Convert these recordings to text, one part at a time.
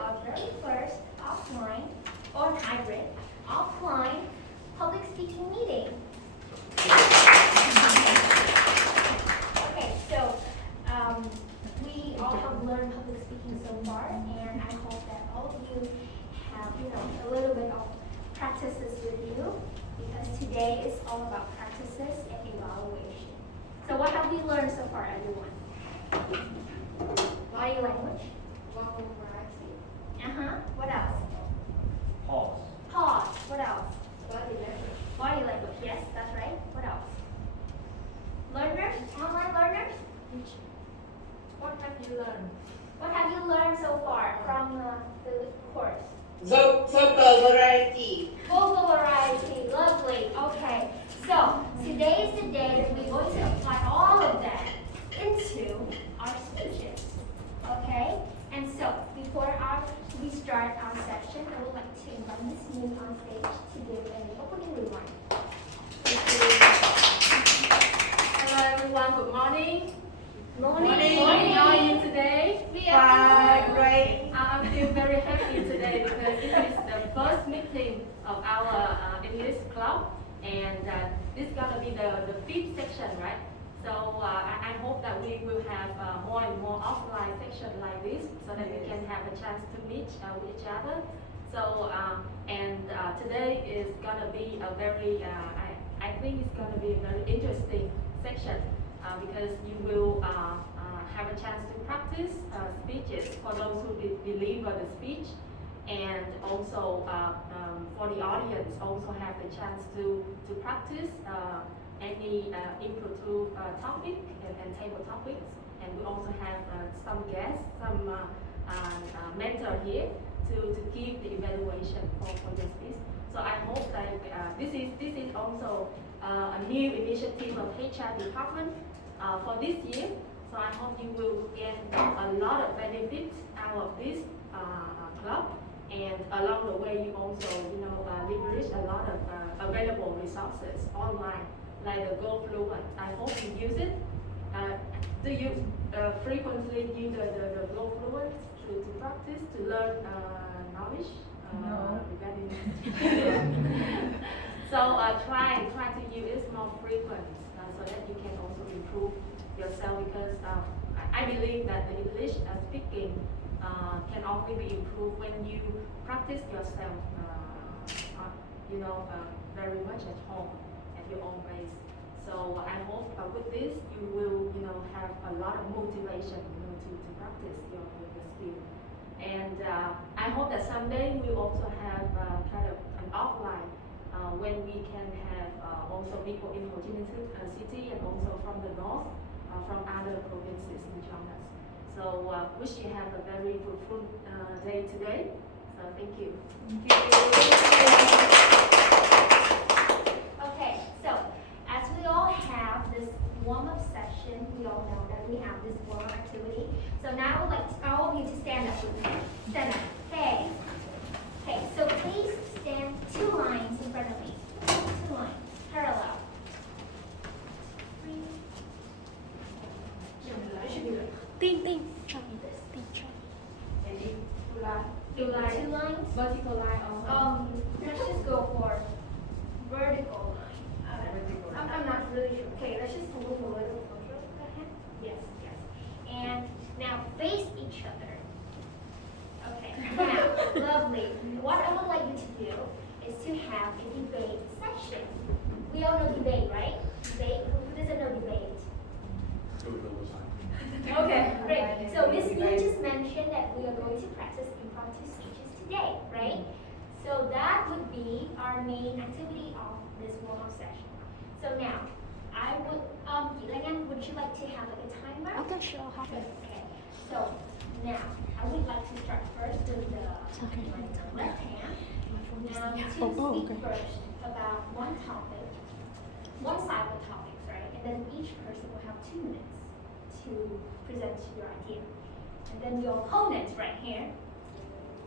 our very first offline or hybrid offline public speaking meeting. Okay, so we all have learned public speaking so far, and I hope that all of you have, a little bit of practices with you, because today is all about practices and evaluation. So what have we learned so far, everyone? Body language. Vocal variety. What else? Pause. Pause. What else? Body language. Body language. Yes, that's right. What else? Learners, online learners. What have you learned? What have you learned so far from the course? Vocal variety. Vocal variety. Lovely. Okay. So today is the day that we're going to apply all of that into our speeches. Okay? And so before we start our session, I would like to invite Ms. Moon on stage to give an opening remark. Hello everyone, good morning. Morning. How are you today? Fine, great. I feel very happy today because this is the first meeting of our English club, and this is gonna be the fifth section, right? So I hope that we will have more and more offline sessions like this, so that we can have a chance to meet with each other. So today is gonna be a very, I think it's gonna be a very interesting section because you will have a chance to practice speeches for those who deliver the speech, and also for the audience also have the chance to practice any impromptu topic and table topics. And we also have some guests, some mentor here to give the evaluation for your speech. So I hope that this is also a new initiative of HR department for this year. So I hope you will get a lot of benefits out of this club, and along the way you also leverage a lot of available resources online, like the Go Fluent. I hope you use it. Do you frequently use the Go Fluent to practice, to learn knowledge? No. Regarding so try to use it more frequent so that you can also improve yourself, because I believe that the English speaking can only be improved when you practice yourself, very much at home, at your own pace. So I hope with this you will, have a lot of motivation, to practice your skill. And I hope that someday we also have kind of an offline when we can have also people in Ho Chi Minh City and also from the north, from other provinces in join us. So wish you have a very fruitful day today. So thank you. Okay, so as we all have this warm-up session, we all know that we have this warm-up activity. So now I would like all of you to stand up with me. Stand up. Okay. Okay, so please stand 2 lines in front of me. 2 lines, parallel. Tinh. Two lines. Vertical line also. Let's just go for vertical line. I'm not really sure. Okay, let's just move a little closer. Yes. And now face each other. Okay. Now, lovely. What I would like you to do is to have a debate session. We all know debate, right? Debate. Who doesn't know debate? Okay, great. So Ms. Lee just mentioned that we are going to practice impromptu speeches today, right? So that would be our main activity of this warm-up session. So now, I would, Yilangan, would you like to have like a timer? Okay, sure, I'll have it. Okay. So now, I would like to start first with the left hand. Now, to speak first about one topic, one side of the topics, right? And then each person will have 2 minutes to present your idea. And then your opponent right here,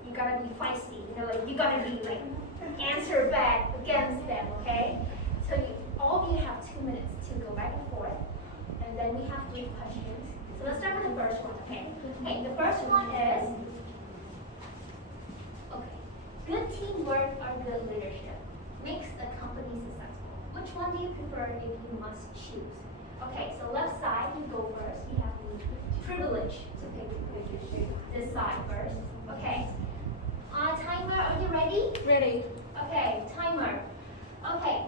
you gotta be feisty, you gotta be like, answer back against them, okay? So all of you have 2 minutes to go back and forth, and then we have 3 questions. So let's start with the first one, okay? Okay, the first one is, choose. Okay, so left side, you go first. You have the privilege to pick this side first. Okay. Timer, are you ready? Ready. Okay, timer. Okay,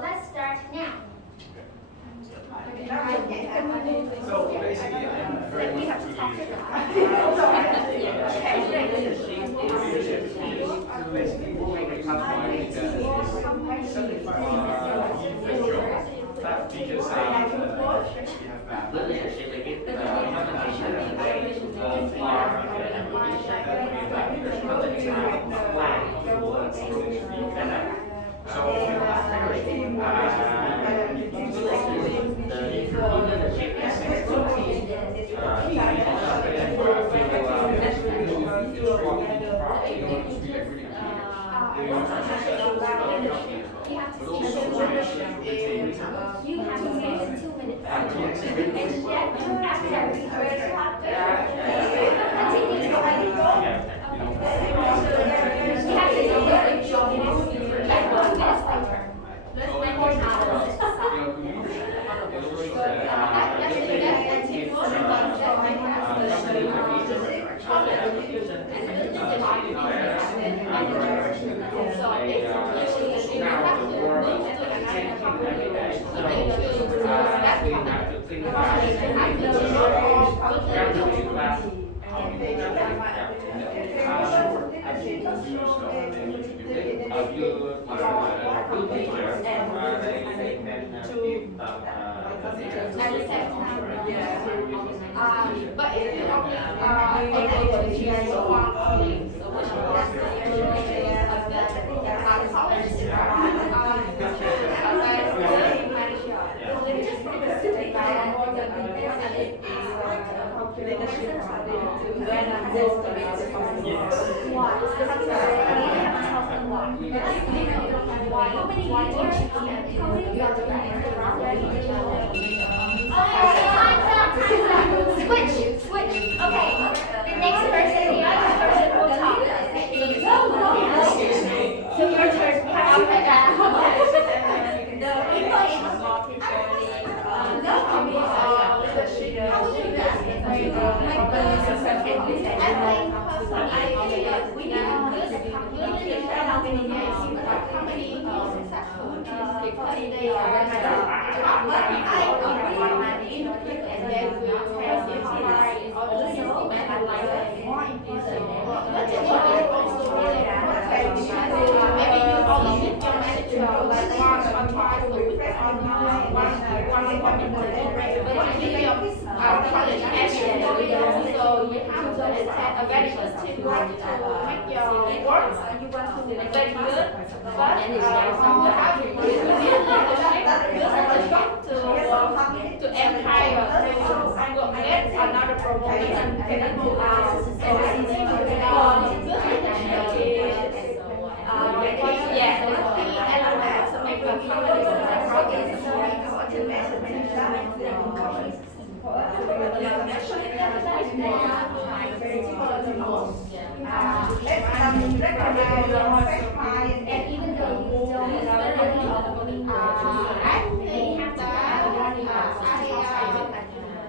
let's start now. So basically, very We much have to talk to them. basically what we classify is 75 that we just say we have bad leadership. You have to say in 2 minutes. And then after continue to write. You have to do it. Yeah, 2 minutes later. Let's make more But if you only able to choose one only, so which one is Switch. Okay. The next person, the other person will talk. So your turn. How to empire get another promotion can go out. And even though you don't they have to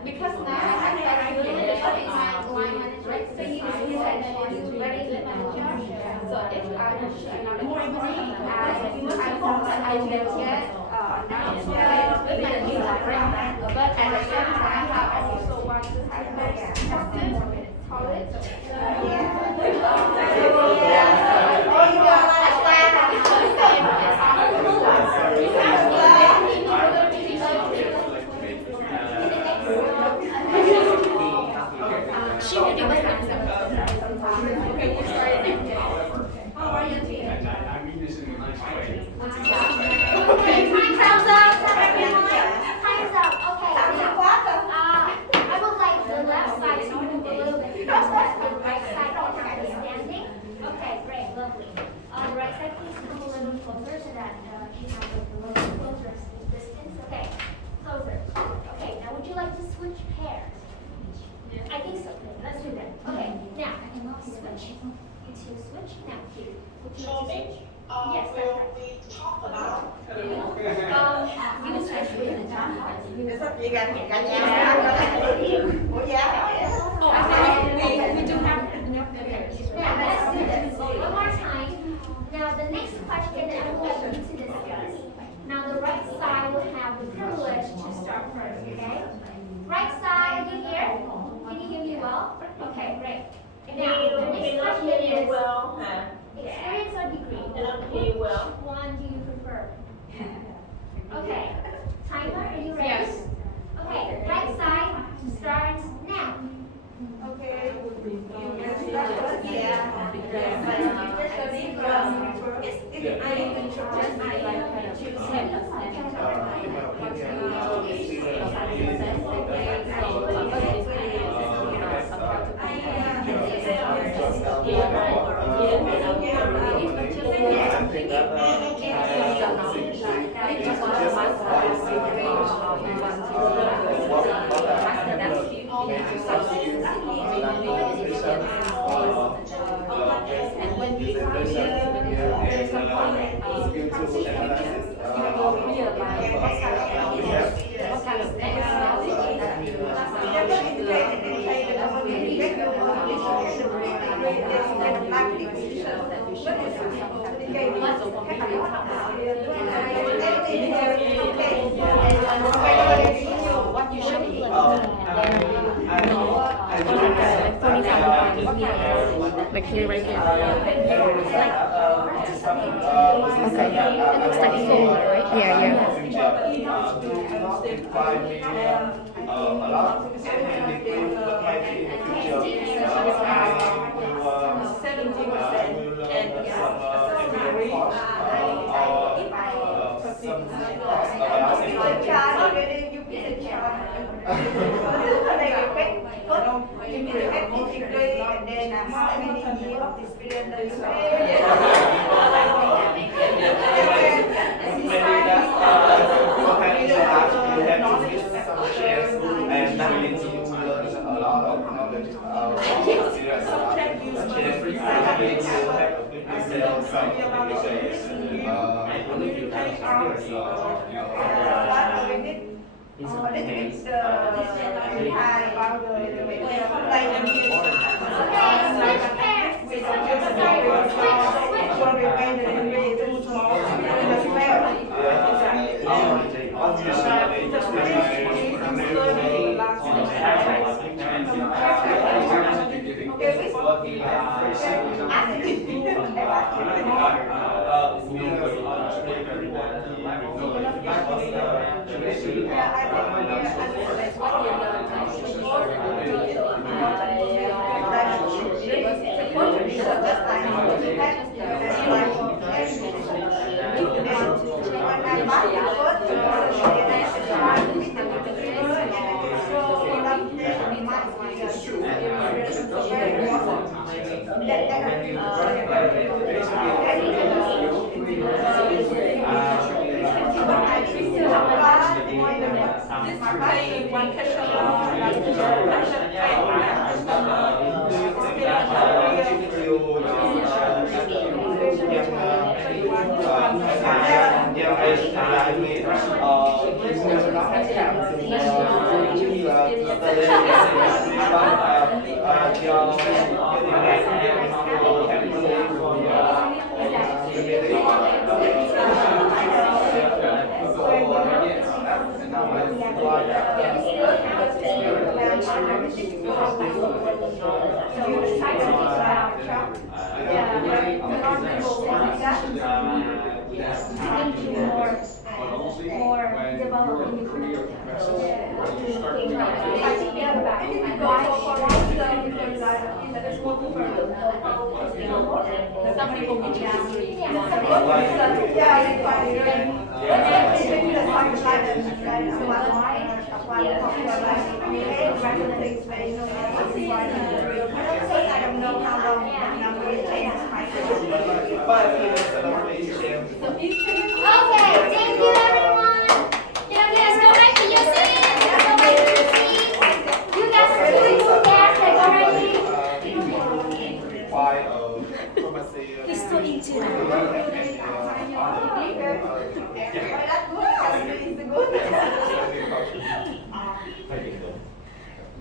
Because now I really line manager, so you very good manager. So if I wish another company, I will get but at the same time, I also want to have college. Time's up, everyone. Time's up. Okay. I would like the left side to move a little bit closer to the right side can be standing. Okay, great, lovely. The right side, please come a little closer so that you have a little closer distance. Okay, closer. Okay, now would you like to switch pairs? I think so. Let's do that. Okay, now switch switch. YouTube switch. Now here. Would you So like to Mitch, switch? Yes, that's will right. we talk about? You will switch with the time. You got Ủa dạ. Oh, I think we do have. Now let's do this one more time. Now the next question that I'm going to discuss. Now the right side will have the privilege to start first, okay? Right side, are you here? Can you hear me well? Okay, great. Now the next question is experience or degree? Which one do you prefer? Okay. Timer, are you ready? Yes. Okay, right side starts now. Okay. And when we come here, there's some point that you will realize what kind of personality that you what you should be. Like here, right here. Okay. It looks like full, right? Yeah, yeah. And that means you learn a lot of knowledge about experience. Some people may choose three. Okay, thank you everyone. Now guys, go back to your seats. Go back to your seats. You guys are doing so fast. Go right here. like pharmacy. He's so into that.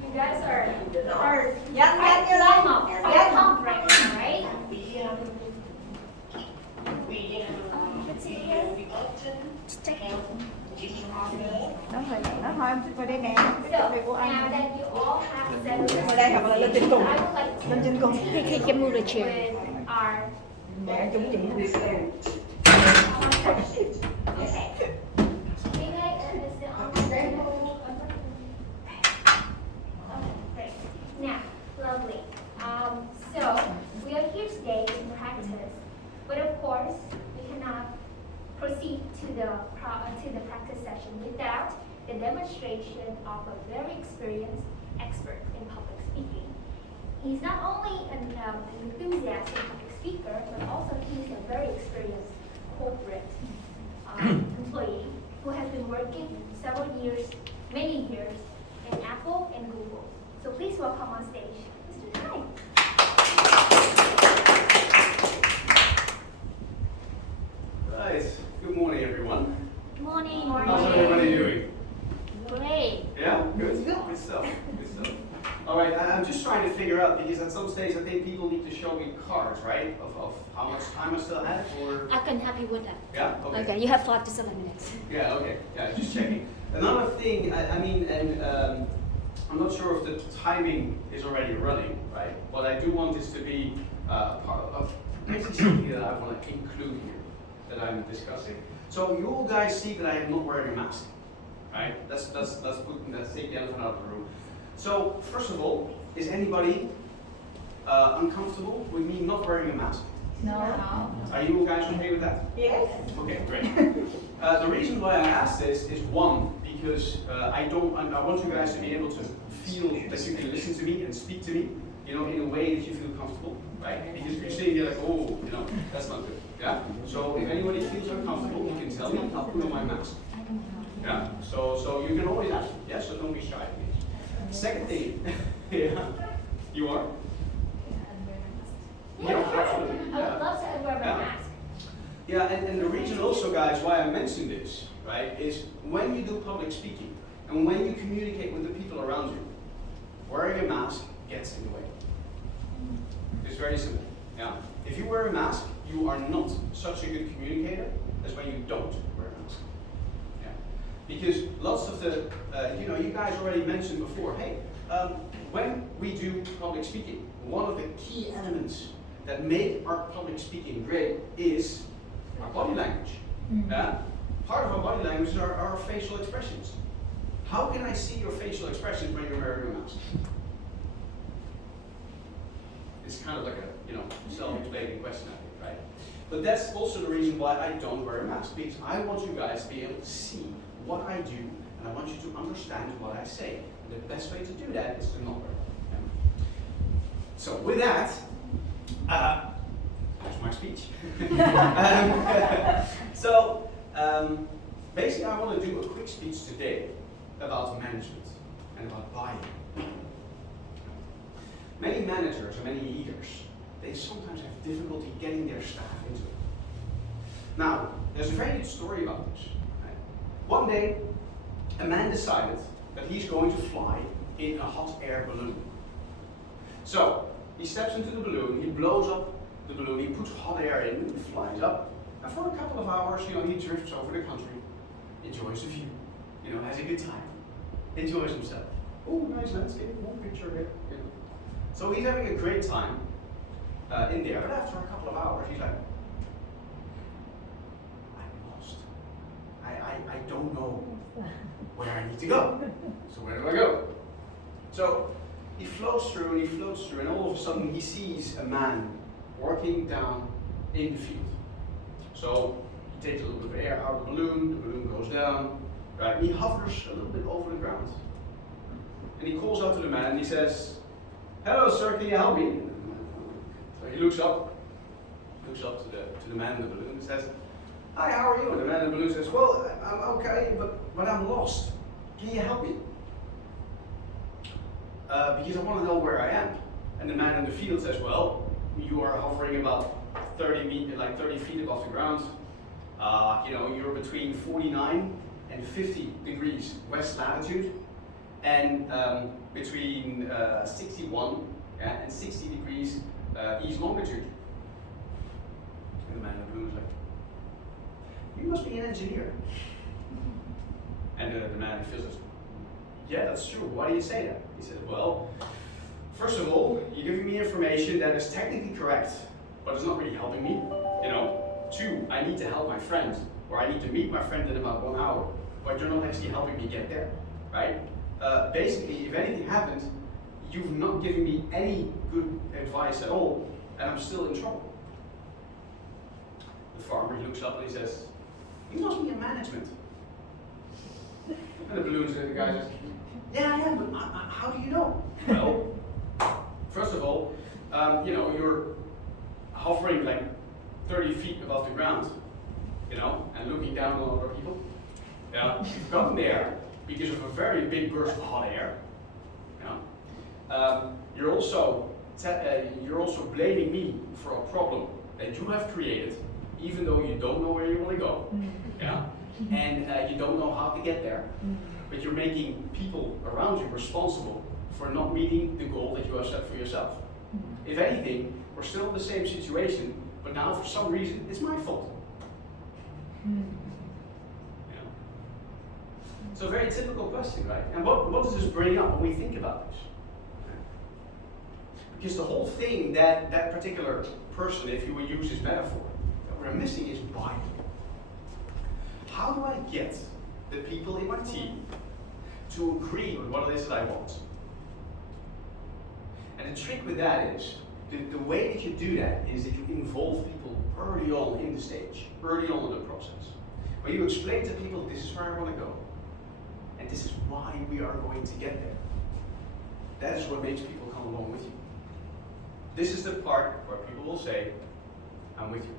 You guys are Nhanh nhanh như warm lên. up, are Nhanh. pumped right now, right? Nói thôi em thích vào đây nè. Cái So cà phê của anh. now that you all have settled Ngồi đây hoặc là lên trên cùng. I would like to Lên trên cùng. He can move the chair. with our Dạ chúng chị. okay. You guys are sit on the table. Okay, great. Now, lovely. So we are here today to practice, but of course we cannot proceed to the practice session without the demonstration of a very experienced expert in public speaking. He's not only an enthusiastic public speaker, but also he's a very experienced corporate employee who has been working several years, many years, in Apple and Google. So please welcome on stage, Mr. Tai. Right. Good morning, everyone. Morning. How's everybody doing? Great. Yeah? Good. Good stuff. Good stuff. All right. I'm just trying to figure out because at some stage I think people need to show me cards, right? Of how much time I still have, or I can help you with that. yeah. Okay. Okay, you have 5 to 7 minutes. Yeah. Okay. Yeah. Just checking. Another thing. I mean, and I'm not sure if the timing is already running, right? What I do want is to be part of basically something that I want to include here that I'm discussing. So you all guys see that I am not wearing a mask, right? Let's take the elephant out of the room. So first of all, is anybody uncomfortable with me not wearing a mask? No. Are you all guys okay with that? Yes. Okay, great. The reason why I asked this is one, because I want you guys to be able to feel that you can listen to me and speak to me, you know, in a way that you feel comfortable, right? Because if you're sitting there like, oh, you know, that's not good, yeah? So if anybody feels uncomfortable, you can tell me, I'll put on my mask. Yeah, so you can always ask me, yeah, so don't be shy. Second thing, yeah, you are? Yeah, absolutely. I would love to wear my Yeah. mask. Yeah, and the reason also, guys, why I mention this, right, is when you do public speaking and when you communicate with the people around you, wearing a mask gets in the way. It's very simple. Yeah. If you wear a mask, you are not such a good communicator as when you don't wear a mask. Yeah. Because lots of the, you know, you guys already mentioned before, hey, when we do public speaking, one of the key elements that make our public speaking great is our body language. Yeah? Part of our body language are our facial expressions. How can I see your facial expressions when you're wearing a mask? It's kind of like a, you know, self-explaining question, I think, right? But that's also the reason why I don't wear a mask, because I want you guys to be able to see what I do, and I want you to understand what I say. And the best way to do that is to not wear it. Yeah? So with that, that's my speech. Basically I want to do a quick speech today about management and about buying. Many managers and many leaders, they sometimes have difficulty getting their staff into it. Now, there's a very good story about this. Right? One day, a man decided that he's going to fly in a hot air balloon. So, he steps into the balloon, he blows up the balloon, he puts hot air in, he flies up, and for a couple of hours, you know, he drifts over the country, enjoys the view, you know, has a good time, enjoys himself. Oh, nice landscape, one picture here, you know. So he's having a great time in there, but after a couple of hours, he's like, I'm lost. I don't know where I need to go. So where do I go? So he floats through and he floats through, and all of a sudden he sees a man working down in the field. So he takes a little bit of air out of the balloon goes down, right? And he hovers a little bit over the ground. And he calls out to the man and he says, hello sir, can you help me? So he looks up to the man in the balloon and says, hi, how are you? And the man in the balloon says, well, I'm okay, but I'm lost. Can you help me? Because I want to know where I am. And the man in the field says, well, you are hovering about 30 feet above the ground. You're between 49 and 50 degrees west latitude, and between 61 and 60 degrees east longitude. And the man in the blue was like, "You must be an engineer." And the man in physics, "Yeah, that's true. Why do you say that?" He said, "Well, first of all, you're giving me information that is technically correct, but it's not really helping me. Two, I need to help my friend, or I need to meet my friend in about 1 hour, but you're not actually helping me get there, right? Basically, if anything happens, you've not given me any good advice at all, and I'm still in trouble." The farmer looks up and he says, "You must be in management." And the balloons and the guy says, "Yeah, I am, but how do you know?" Well, first of all, you're hovering like 30 feet above the ground, and looking down on other people. You've gotten there because of a very big burst of hot air. You're also blaming me for a problem that you have created, even though you don't know where you want to go. And you don't know how to get there, but you're making people around you responsible for not meeting the goal that you have set for yourself. If anything, we're still in the same situation, but now for some reason it's my fault. It's a very typical question, right? And what does this bring up when we think about this? Because the whole thing that particular person, if you would use this metaphor, that we're missing is why. How do I get the people in my team to agree with what it is that I want? And the trick with that is, the way that you do that is that you involve people early on in the stage, early on in the process. When you explain to people, this is where I want to go, and this is why we are going to get there. That is what makes people come along with you. This is the part where people will say, "I'm with you."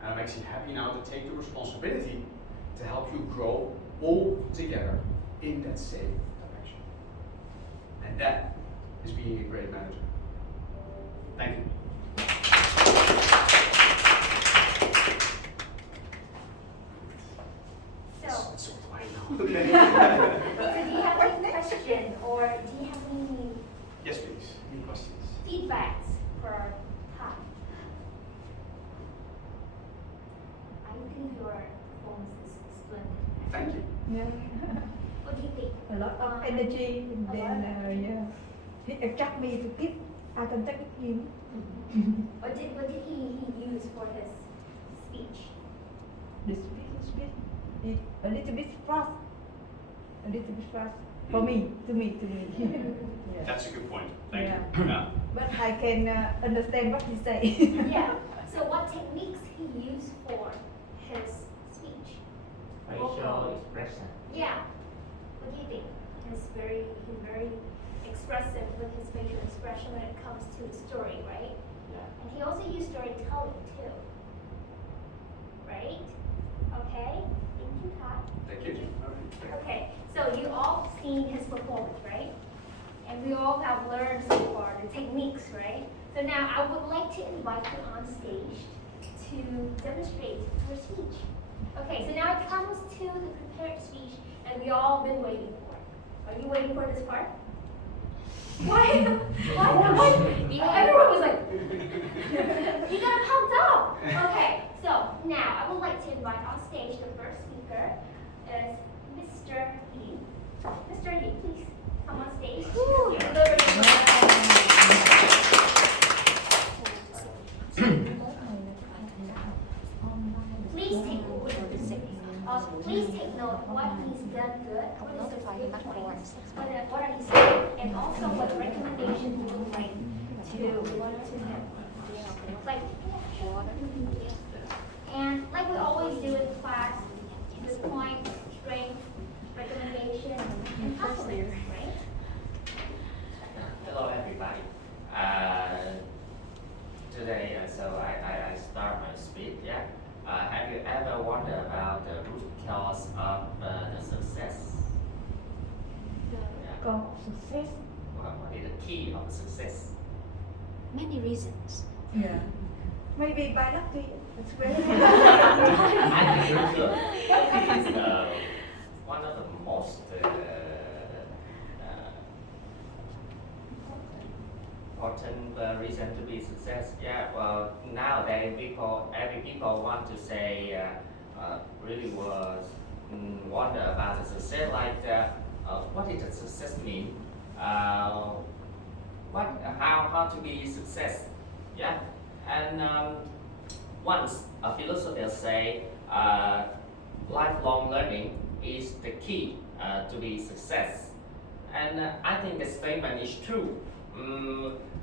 And I'm actually happy now to take the responsibility to help you grow all together in that same direction. And that is being a great manager. Thank you. So, It's so quiet now. so do you have any question, or do you have any Yes, please. Any questions? feedbacks for Todd? I think your performance is splendid. Thank you. Yeah. What do you think? A lot of energy, and then he attract me to keep eye contact with him. What did he use for his speech? The speech, it a little bit fast, for me, to me. Yeah. That's a good point. Thank Yeah. you. Yeah. But I can understand what he say. Yeah. So what techniques he used for his speech? Facial expression. Yeah. What do you think? He's very expressive with his facial expression when it comes to the story, right? Yeah. And he also used storytelling too. Right? Okay. Thank you, Todd. Thank you. All right. Okay. So you all seen his performance, right? And we all have learned so far the techniques, right? So now I would like to invite you on stage to demonstrate your speech. Okay, so now it comes to the prepared speech and we all been waiting for. Are you waiting for this part? Why? Why? Everyone was like, you got pumped up. Okay, so now I would like to invite on stage the first speaker is Mr. Lee. Mr. Lee, please come on stage. Please take note of what he's done good, what is his good points, what are his strengths, and also what recommendation you would like to him. Like, and like we always do in class, good points, strength, recommendation, and compliments, right? Hello, everybody. Today, so I start my speech. Yeah. Have you ever wondered about the root cause of the success? Còn success. What is the key of success? Many reasons. Yeah. Maybe by lucky, it's very I think you're good. It's one of the most important reason to be success. Yeah, well, nowadays every people want to say, really was wonder about the success. Like, what did the success mean? How to be success? Yeah, and once a philosopher say, lifelong learning is the key to be success, and I think the statement is true.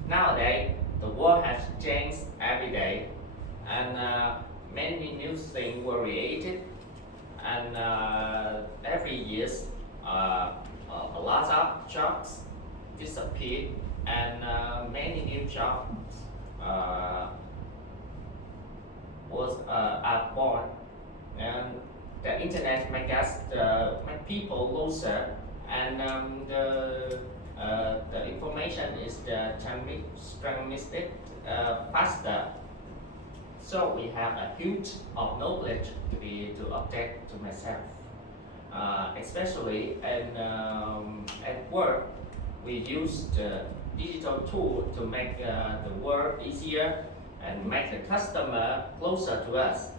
Nowadays, the world has changed every day, and many new things were created, and every year, a lot of jobs disappeared, and many new jobs are born, and the internet make make people closer, and the information is transmitted faster. So we have a huge of knowledge to update to myself, especially at work. We use the digital tool to make the work easier and make the customer closer to us.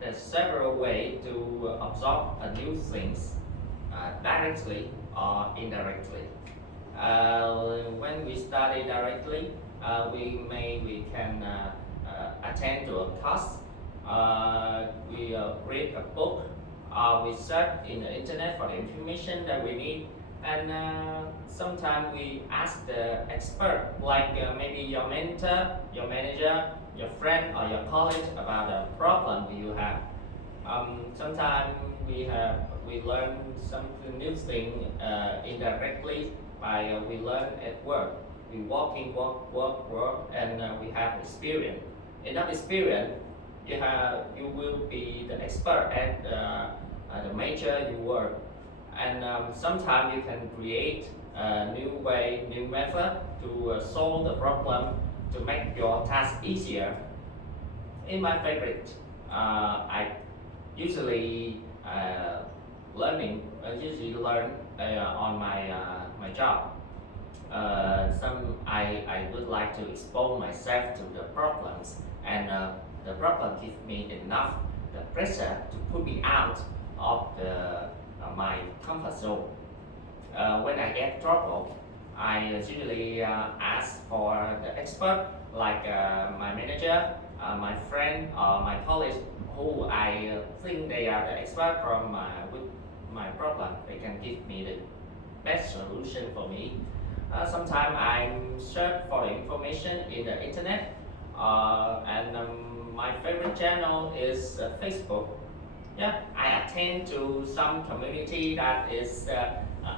There's several ways to absorb new things directly or indirectly. When we study directly, we can attend to a class. We read a book. We search in the internet for the information that we need, and sometimes we ask the expert, like maybe your mentor, your manager, your friend, or your colleague about the problem you have. Sometimes we learn something new thing indirectly by we learn at work. We work, and we have experience. Enough experience, you will be the expert at the major you work, and sometimes you can create a new way, new method to solve the problem to make your task easier. In my favorite, I usually usually learn on my job. I would like to expose myself to the problems, and the problem gives me enough the pressure to put me out of my comfort zone. When I get trouble, I usually ask for the expert, like my manager, my friend, or my colleagues, who I think they are the expert with my problem. They can give me the best solution for me. Sometimes I search for information in the internet, and my favorite channel is Facebook. Yeah, I attend to some community that is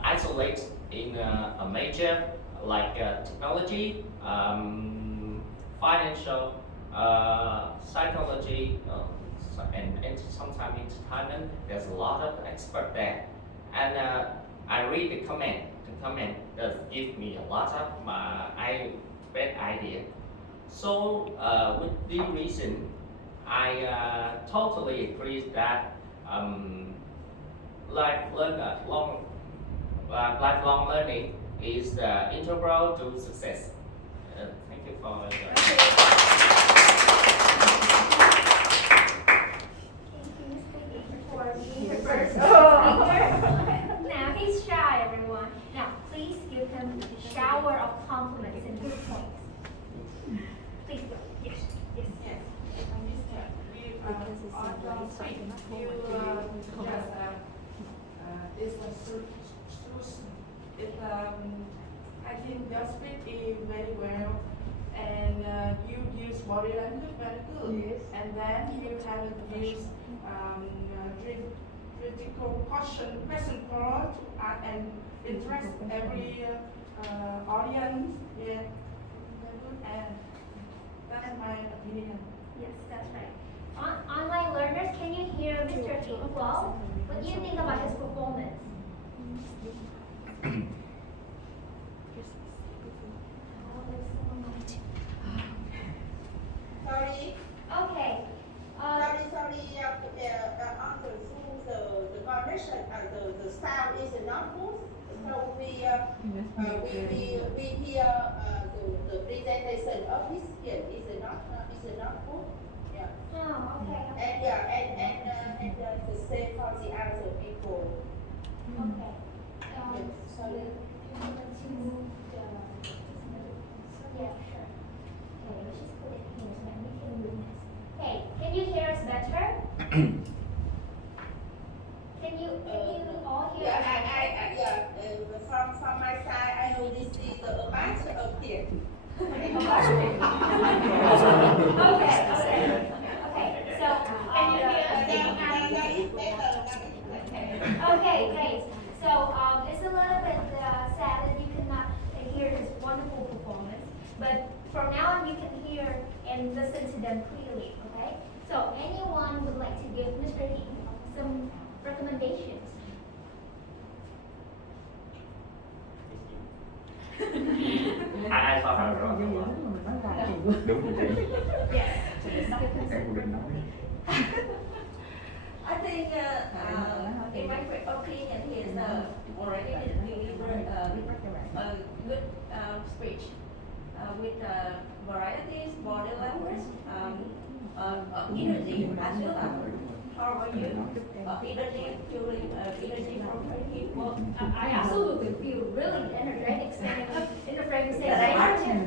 isolated in a major, like technology, financial, psychology, and sometimes entertainment. There's a lot of experts there, and I read the comment. The comment does give me a lot of bad idea. So with this reason, I totally agree that lifelong learning is integral to success. Thank you for for being the first. Now he's shy, everyone. Now please give him a shower of compliments and good points. Please go. Yes. Yes. Yes. I think your speech is very well, and you use body language very good. Yes. And then you have used critical question for to add and interest every audience. Yeah, very good, and that's my opinion. Yes, that's right. Online learners, can you hear Mr. Equal? What do you think about his performance? this here is a notebook. Yeah. Oh, okay. And the same for the other people. Okay. Yes, sorry. If you want to move the, yeah, sure. Okay, let's just put it here so that we can witness. Hey, can you hear us better? Can you all hear Yeah, us? from my side, I know this is the master of here. Okay. So, can you hear us now? Okay, great. So, it's a little bit sad that you cannot hear his wonderful performance, but from now on you can hear and listen to them clearly, okay? So, anyone would like to give Mr. He some recommendations? I saw her wrong. Đúng rồi chị. Yes. Em cũng định nói. I think, in my opinion, he is already delivered a good speech with varieties, body language, energy as well. How about you? Energy, feeling energy from him. Well, I absolutely feel really energetic standing up in the frame and saying, That I yeah, are. really.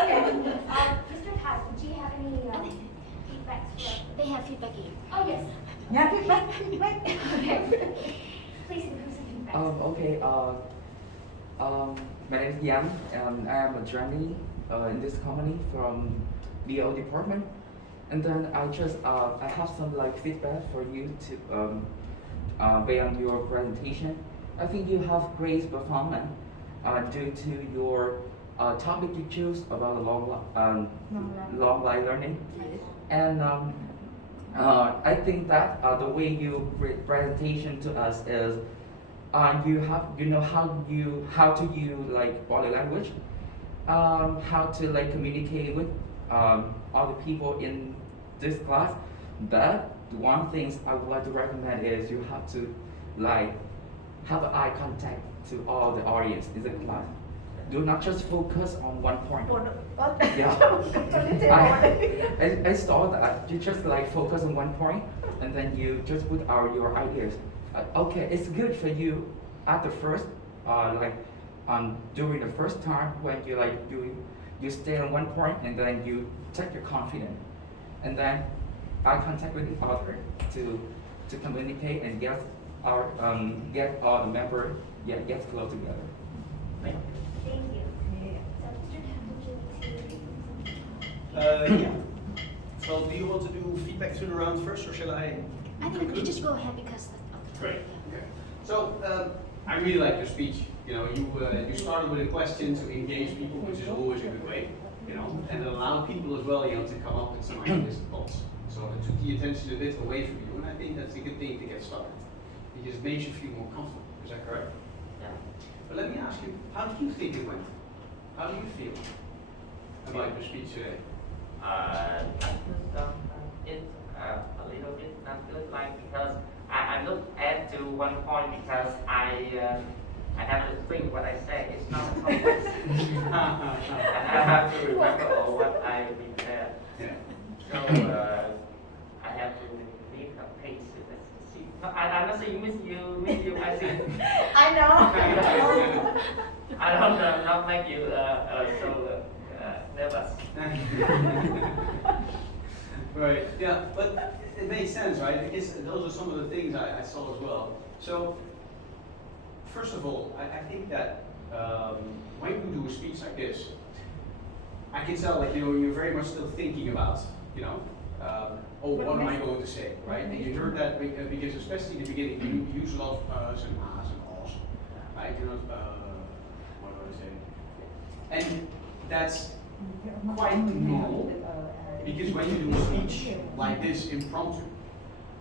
Okay. Mr. Todd, do you have any feedback for? They have feedback here. Oh, yes. Yeah, feedback. Okay. Please give us some feedback. Okay. My name is Yan, and I am a trainee in this company from BO department. And then I have some like feedback for you to based on your presentation. I think you have great performance due to your topic you choose about long life learning. And I think that the way you presentation to us is you know how to use like body language, how to like communicate with other people in this class. But one thing I would like to recommend is you have to like have eye contact to all the audience in the class. Do not just focus on one point. Yeah. I saw that you just like focus on one point and then you just put out your ideas. Okay, it's good for you at the first, during the first time when you like you stay on one point and then you take your confidence, and then eye contact with the other to communicate and get all the members get close together. Thank you. Thank you. So, Mr. Todd, would you like to? Yeah. So do you want to do feedback through the round first, or shall I? I think we just go ahead because of the Great. Okay. So I really like your speech. You know, you started with a question to engage people, which is always a good way. You know, and allow people as well, you know, to come up with some ideas and thoughts. So it took the attention a bit away from you, and I think that's a good thing to get started. It just makes you feel more comfortable. Is that correct? Yeah. But let me ask you, how do you think it went? How do you feel about your speech today? It's a little bit not good, like because I look at to one point because I have to think what I say. It's not a complex, and I have to remember all what I prepared. Yeah. So I have to read a page. See, no, I'm not saying with you. I think I know. I don't not make you so nervous. Right, yeah, but it makes sense, right? Because those are some of the things I saw as well. So, first of all, I think that when you do a speech like this, I can tell, like, you know, you're very much still thinking about, you know, oh, what am I going to say, right? And you heard that because especially in the beginning, you use a lot of uhs and ahs and ahs, right? You know, what do I say? And that's quite normal, because when you do a speech like this impromptu,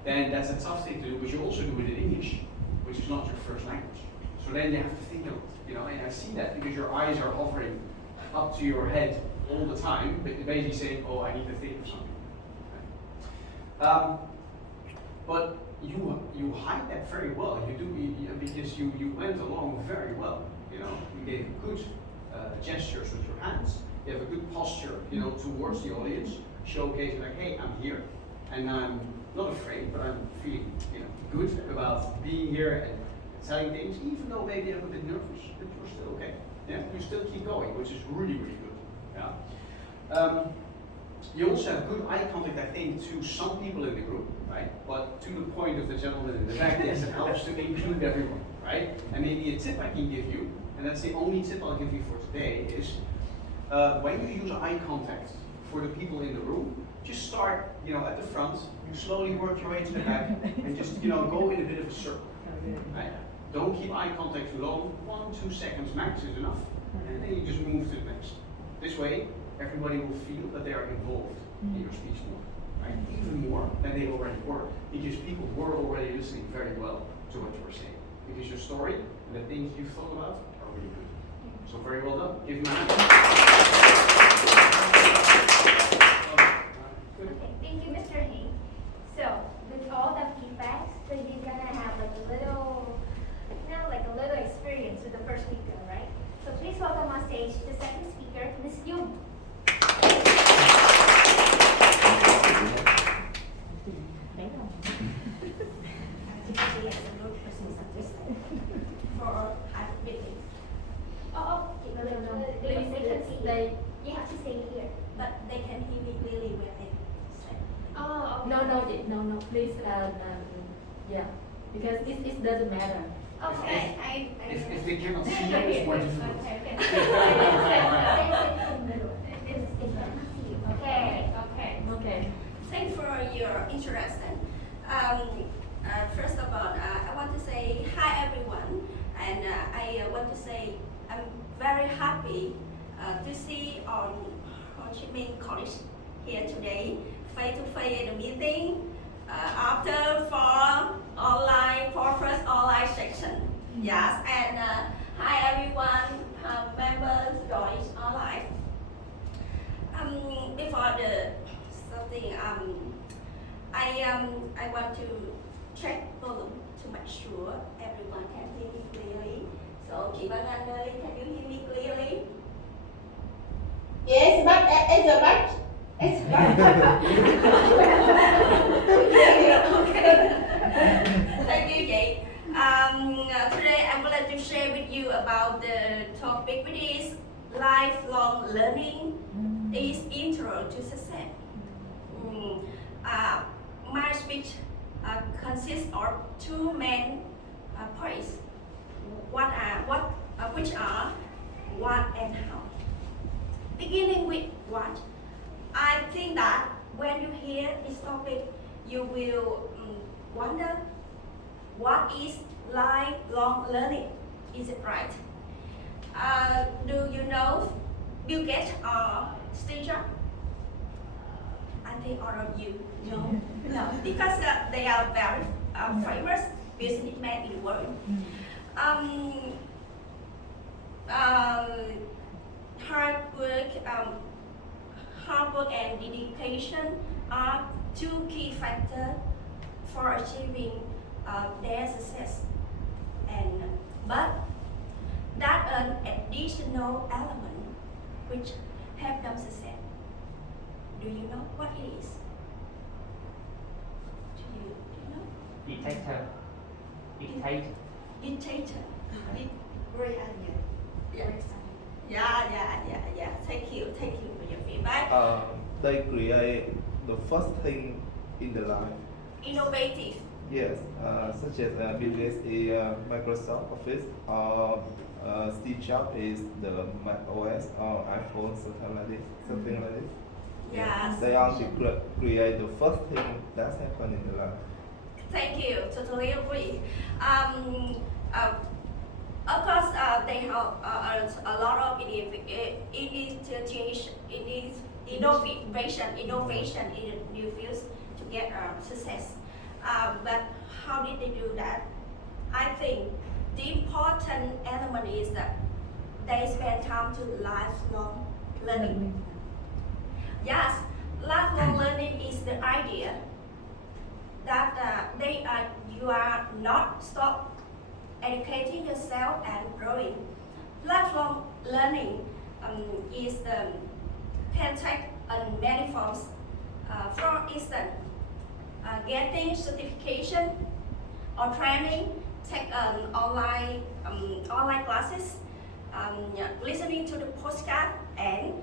then that's a tough thing to do, but you also do it in English, which is not your first language. So then you have to think a lot, you know, and I see that because your eyes are hovering up to your head all the time, basically saying, oh, I need to think of something. Okay. But you hide that very well. You do because you went along very well. You know, you gave a good gestures with your hands. You have a good posture, towards the audience, showcasing like, hey, I'm here, and I'm not afraid, but I'm feeling, good about being here and telling things, even though maybe I'm a bit nervous, but you're still okay. Yeah, you still keep going, which is really, really good. Yeah. You also have good eye contact, I think, to some people in the group, right? But to the point of the gentleman in the back, yes, it helps to include everyone, right? And maybe a tip I can give you, and that's the only tip I'll give you for today, is when you use eye contact for the people in the room, just start, at the front, you slowly work your way to the back, and just, go in a bit of a circle, right? Don't keep eye contact too long, 1-2 seconds max is enough, and then you just move to the next. This way, everybody will feel that they are involved in your speech more, right? Even more than they already were, because people were already listening very well to what you were saying. Because your story and the things you thought about are really good. So very well done. Give them a hand. Okay, thank you, Mr. Hing. So, with all the feedbacks, so you're gonna have like a little experience with the first speaker, right? So please welcome on stage the second speaker, Ms. Yoon. For meeting. Please, you have to stay here. But they can hear me clearly when I say. Oh, okay. No, please, yeah, because it doesn't matter. Okay, If they cannot see you, it's more difficult. Okay. Thanks for your introduction. First of all, I want to say hi everyone, and I want to say I'm very happy to see on Ho Chi Minh College here today, face to face in a meeting after first online section. Yes, and hi everyone, members join online. Before the something, I want to check volume to make sure everyone can hear me clearly. So, chị Văn Anh ơi, can you hear me clearly? Yes, but it's a but. It's Okay. Thank you, chị. Today I would like to share with you about the topic, which is lifelong learning is intro to success. My speech consists of two main points. Which are what and how. Beginning with what, I think that when you hear this topic, you will wonder what is lifelong learning. Is it right? Do you know Bill Gates or Steve Jobs? I think all of you know. No, because they are very famous businessmen in the world. Hard work and dedication are two key factors for achieving their success. But that an additional element which help them success. Do you know what it is? Do you know? Dictator. Dictator. very accurate. Yeah. Thank you for your feedback. They create the first thing in the life. Innovative. Yes, such as Bill Gates is Microsoft Office, or Steve Jobs is the Mac OS or iPhone, something like this. Yes. They only create the first thing that happened in the life. Thank you. Totally agree. Of course, they have a lot of innovation in new fields to get success. But how did they do that? I think the important element is that they spend time to lifelong learning. Yes, lifelong learning is the idea that you are not stop educating yourself and growing. Lifelong learning is can take many forms. For instance, getting certification or training, take online classes, listening to the postcard, and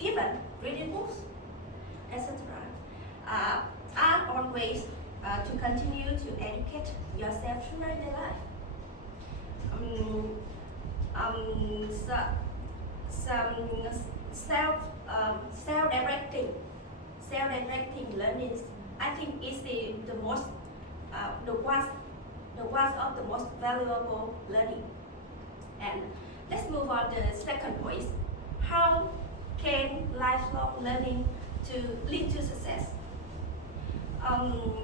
even reading books, etc. Are all ways to continue to educate yourself throughout your life. Some self-directing learning, I think is the most the ones of the most valuable learning. And let's move on to the second point. How can lifelong learning to lead to success?